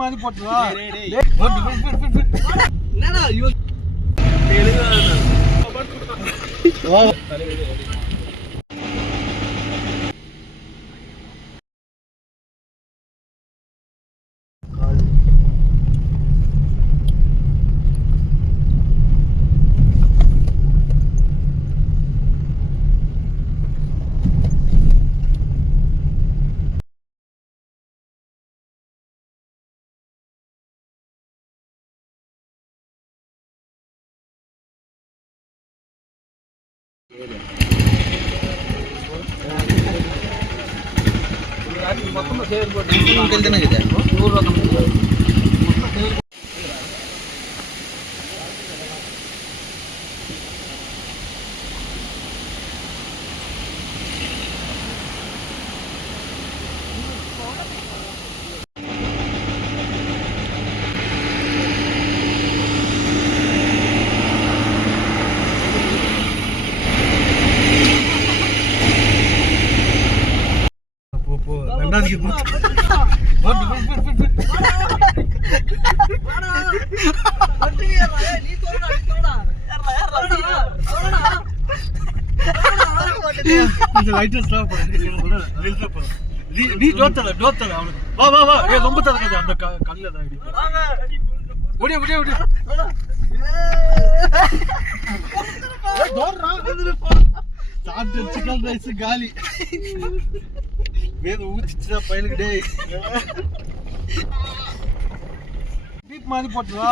மாதிரி போட்டுவா. என்னடா இவன் మొత్తం సేవ్ పోతుంది 100 நீ டோத்தல அவனுக்கு வா வா வா ஏ ரொம்ப தரங்க அந்த கல்ல தான் அடி ஓடி ஓடி ஓடி ஏ டோர்ரா சாப்பிட்டு சிக்கன் ரைஸ் காலி வேத ஊத்திச்சா பையலுக்கு டேய் பீப் மாதிரி போட்டுவா.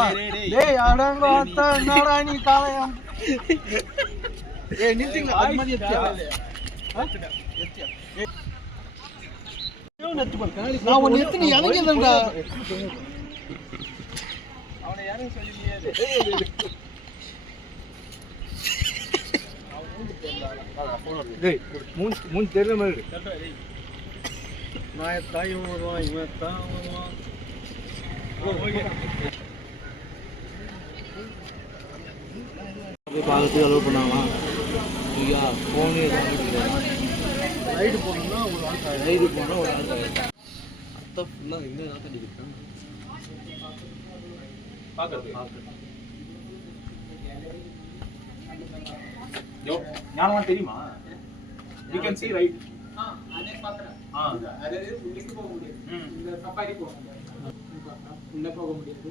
டேய் அடங்க அத்த என்னடா நீ காலையம் ஏய் நில்லுங்க அது மாதிரி ஏத்தியா ஏத்தியா ஏன் நெத்து பாரு காலி நான் ஒன்னு எத்து நீ இறங்கிடடா அவனை யாரும் சொல்லியே டேய் மூணு தெரியற மாதிரி டேய் நான் தாயும் வருவான் இவன் தான் வருவான் ஓகே அப்படியே பார்த்து அலோவ் பண்ணாங்களாம். ஐயா ஃபோனே ரைடு போகணும்னா ஒரு ஆள் ரைடு போனால் ஒரு ஆள் அத்தை ஃபுல்லாக எங்கே தான் கண்டிப்பாங்க பார்க்குறது ஞாபகம் தெரியுமா? யூ கேன் see right அதே பார்க்குறேன் அதே உள்ளே போக முடியாது இந்த சஃபாரி போக முடியாது உள்ளே போக முடியாது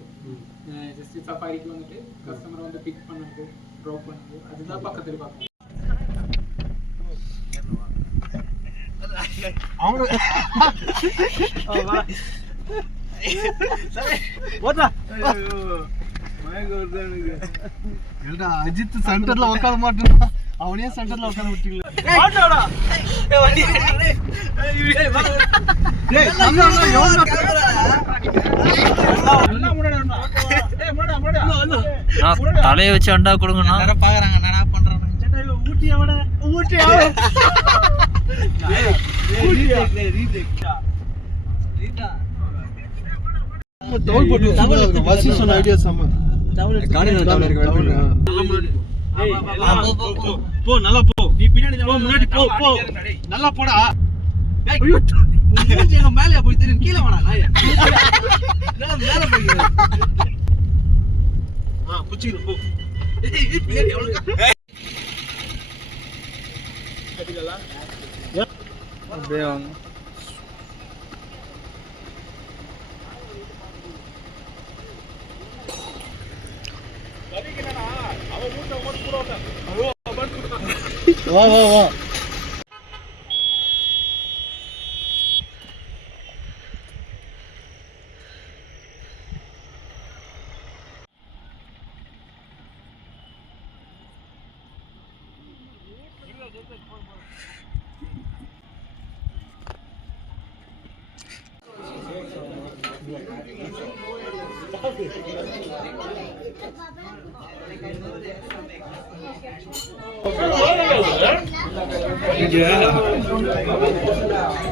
ஜஸ்ட் சஃபாரிக்கு வந்துட்டு கஸ்டமர் வந்து பிக் பண்ணது ட்ராப் பண்ணது அதுதான் பக்கத்தில் பார்க்கணும். அவங்க அஜித் சென்டர்ல உட்கார மாட்டேன் அவனே சென்டர்ல உட்கார விட்டீங்களா? தலையை வச்சு அண்டா கொடுங்க பாக்குறாங்க என்னடா பண்றாங்க ஊட்டி அவட ஊட்டி தோல் போட்டு வசி சொன்ன ஐடியா சம காடில போ நல்லா போ நீ பின்னாடி போ முன்னாடி போ போ நல்லா போடா ஐயோ மூஞ்சிங்க மேலே போய் தெரியும் கீழ வாடா நாயே நான் மேலே போய் புச்சிரு போ ஏய் பின்னாடி எவ்வளவு கட்டிடல அப்படியே வாங்க வா வா வா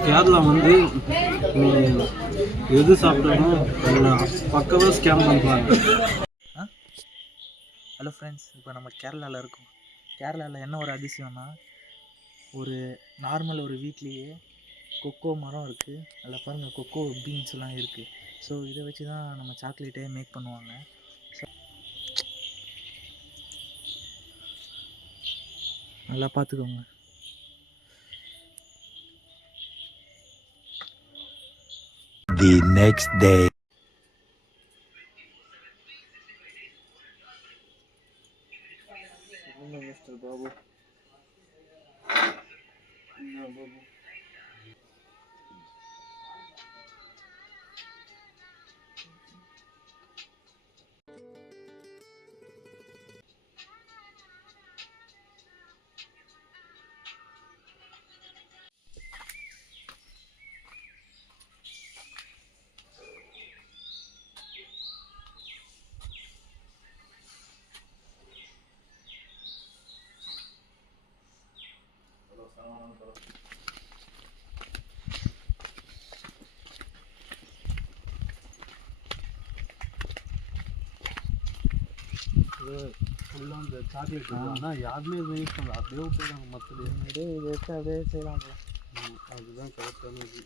கேரளா வந்து எது சாப்பிட்டாலும் பக்கவாக ஸ்கேம் பண்ணுறாங்க. ஹலோ ஃப்ரெண்ட்ஸ், இப்போ நம்ம கேரளாவில் இருக்கோம். கேரளாவில் என்ன ஒரு அதிசயம்னா, ஒரு நார்மல் ஒரு வீட்லேயே கொக்கோ மரம் இருக்குது. அதில் பாருங்கள் கொக்கோ பீன்ஸ்லாம் இருக்குது. ஸோ இதை வச்சு தான் நம்ம சாக்லேட்டே மேக் பண்ணுவாங்க. நல்லா பார்த்துக்கோங்க. The next day. Mister Babu. Babu ஃபுல்லாக அந்த சாக்லேட் ஆனால் யாருமே எதுவும் யூஸ் பண்ணல, அப்படியே விட்டுருக்காங்க மற்றது. அப்படியே இதை வச்சு அப்படியே செய்யலாம் போல. அதுதான் கரெக்டான இது.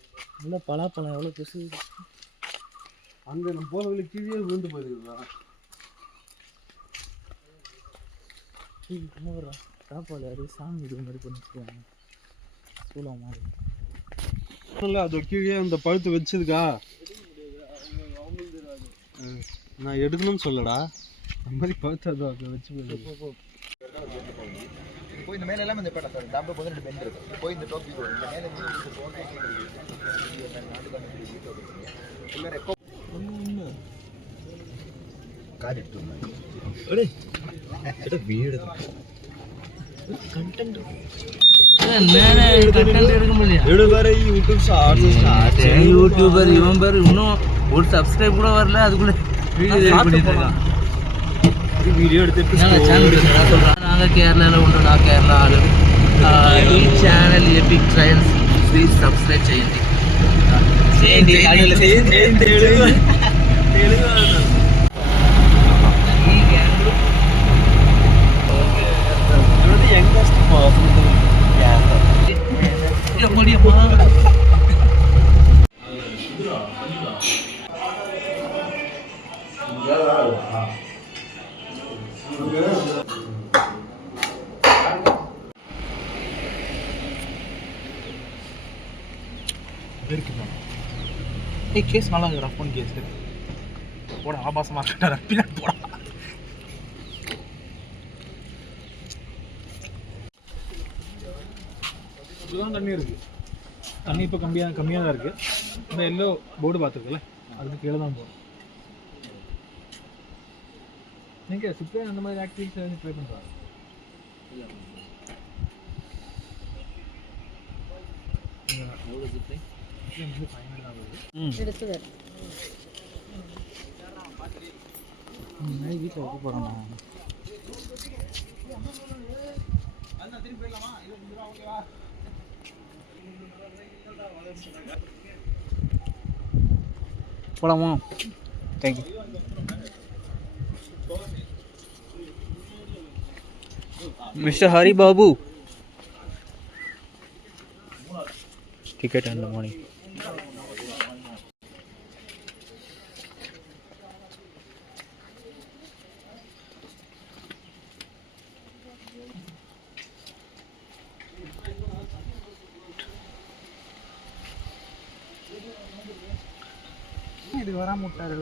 இல்லை பலாப்பழம் எவ்வளோ பெருசு. அங்கே நம்ம போகிற வழி கீழே விழுந்து போயிருக்குதா. சாப்பாடு அது சாமி இது மாதிரி பண்ணிச்சுருக்காங்க சூளம் மாதிரி. இல்லை அது கீழே அந்த பழுத்து வச்சதுக்கா நான் எடுக்கணும்னு சொல்லடா. அந்த மாதிரி பழுத்து அதை வச்சு போய் இந்த மேலே எல்லாம் இந்த பேட்டா சார் டாம்பு போது 2 பெண் இருக்கு. போய் இந்த டோப்பி இந்த மேலே வீடு கண்டென்ட் எடுக்க முடியல. யூடியூபர் இவன் பேர் இன்னும் ஒரு சப்ஸ்கிரைப் கூட வரல, அதுக்குள்ள வீடியோ எடுத்துட்டு நாங்கள் கேரளாவில் உண்டு. నా కేరళ ఆడు ఈ channel epic trials please subscribe చేయండి. ఈ గ్యాంగ్లో యంగెస్ట్ పర్సన్ கேஸ் நல்லா இருக்குடா. ஃபோன் கேஸ் போட ஆபாசமாக இருக்கா பின்னாடி போட. இதுதான் தண்ணி இருக்குது. தண்ணி இப்போ கம்மியாக தான் இருக்குது. இந்த எல்லோ போர்டு பார்த்துருக்கல, அதுக்கு கீழே தான் போகும். நீங்கள் சிப்ளே அந்த மாதிரி ஆக்டிவிட்டிஸ் எதாவது ட்ரை பண்ணுறாங்க. வீட்டில் வைக்க போகிறோம். போலாமா? Thank you. Mister Hari Babu ticket அந்த மார்னிங். இது வராமல் விட்டாரு.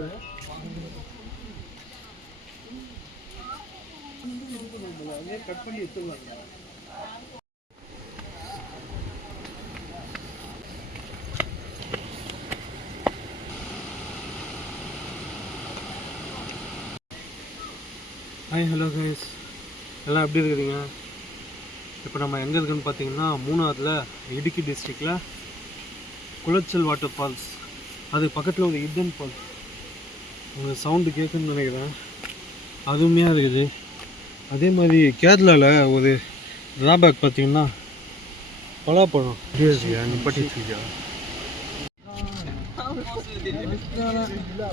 கட் பண்ணி வச்சுருவாங்க. ஹாய் ஹலோ கைஸ், எல்லாம் எப்படி இருக்கிறீங்க? இப்போ நம்ம எங்கே இருக்குன்னு பார்த்தீங்கன்னா மூணாறில் இடுக்கி டிஸ்ட்ரிக்டில் குளச்சல் வாட்டர் ஃபால்ஸ், அது பக்கத்தில் ஒரு ஹிடன் ஃபால்ஸ். உங்களுக்கு சவுண்டு கேட்குன்னு நினைக்கிறேன், அதுவுமையாக இருக்குது. அதே மாதிரி கேரளாவில் ஒரு ட்ராபேக் பார்த்தீங்கன்னா பலாப்பழம் நிப்பாட்டியா.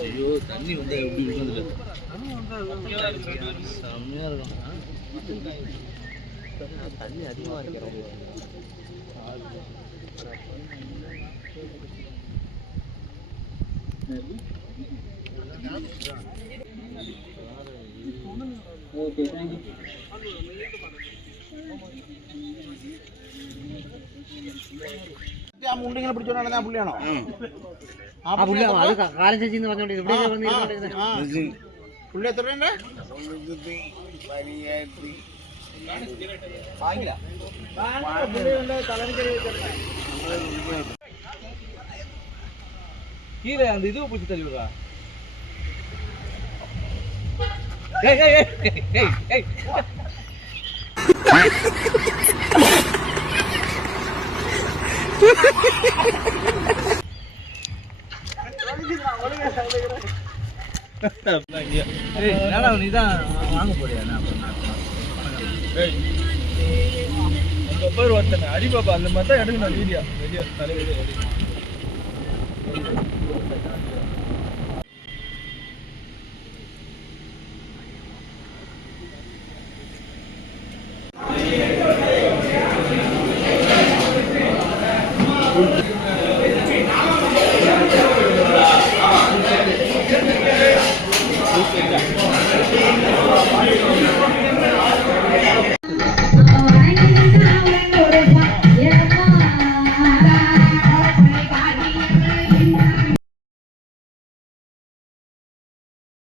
ஐயோ தண்ணி வந்து எப்படி இருக்குது செம்மையாக இருக்கும். தண்ணி அதிகமாக இருக்கிறோம். Okay thank you. മുണ്ടിങ്ങനെ പിടിച്ചോണ്ടാണ് ആ പുള്ളിയാണോ? കാലം ചേച്ചിന്ന് പറഞ്ഞോണ്ടിരുന്നു പുള്ളി എത്ര രൂപ? கீழே அந்த இதுவை பிடிச்சி தள்ளி விடுறா. நீதான் வாங்க போறியா? அந்த பேர் ஒருத்தனை அடிபாப்பா அந்த மாதிரி தான் எடுக்கணும் வீடியோ தலைவலி. Good.